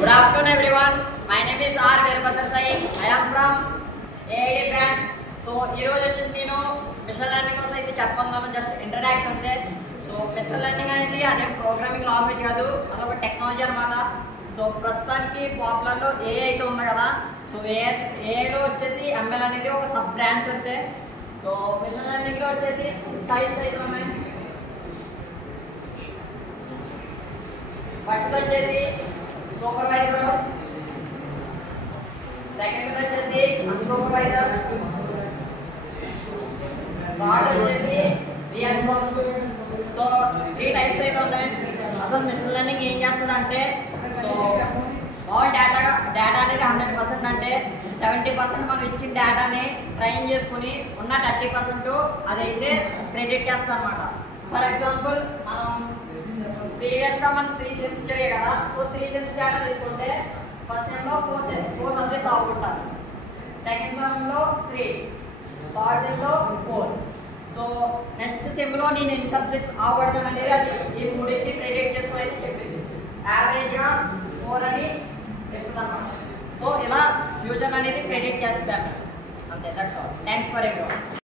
Good afternoon everyone. My name is R. Veerabhadra Sai. I am from AID branch. So ఈ రోజు వచ్చేసి నేను machine learning కోసం అయితే చెప్పుకుందాము. జస్ట్ ఇంట్రడక్షన్ అంతే. సో మెషిన్ లెర్నింగ్ అనేది అదే ప్రోగ్రామింగ్ లాంగ్వేజ్ కాదు, అదొక టెక్నాలజీ అన్నమాట. సో ప్రస్తుతానికి పాపులర్ లో AI అయితే ఉంది కదా. సో AI లో వచ్చేసి ML అనేది ఒక సబ్ బ్రాంచ్ అంతే. సో మెషిన్ లెర్నింగ్ లో వచ్చేసి టైప్స్ అయితే ఉన్నాయి. ఫస్ట్ వచ్చేసి సూపర్వైజర్, సెకండ్ వచ్చేసి అన్సూపర్వైజర్, థర్డ్ వచ్చేసి రీఎన్ఫోర్స్మెంట్. సో 3 టైప్స్ అయితే ఉన్నాయి. అసలు మెషిన్ లెర్నింగ్ ఏం చేస్తుంది అంటే, సో ఆల్ డేటా అనేది 100% అంటే 70% మనం ఇచ్చిన డేటాని ట్రైన్ చేసుకుని ఉన్న 30% అదైతే ప్రెడిక్ట్ చేస్తాం అనమాట. ఫర్ ఎగ్జాంపుల్ మనం ప్రీవియస్ గా మనం 3 సెమ్స్ జరిగాయి కదా. సో 3 సెమ్స్ డేటా తీసుకుంటే ఫస్ట్ సెమ్ లో 4 సబ్జెక్ట్స్ అవగొట్టాలి, సెకండ్ సెమ్ లో 3, థర్డ్ సెమ్ లో 4. సో నెక్స్ట్ సెమ్ లో నేను ఎన్ని సబ్జెక్ట్స్ అవగొడతాను అనేది అది ఈ మూడింటిని ప్రెడిక్ట్ చేసుకుని అయితే చెప్పింది. యావరేజ్ గా 4 అని ఇస్తుంది అన్నమాట. సో ఇలా ఫ్యూచర్ అనేది ప్రెడిక్ట్ చేస్తాను అంతే. That's all. Thanks for everyone.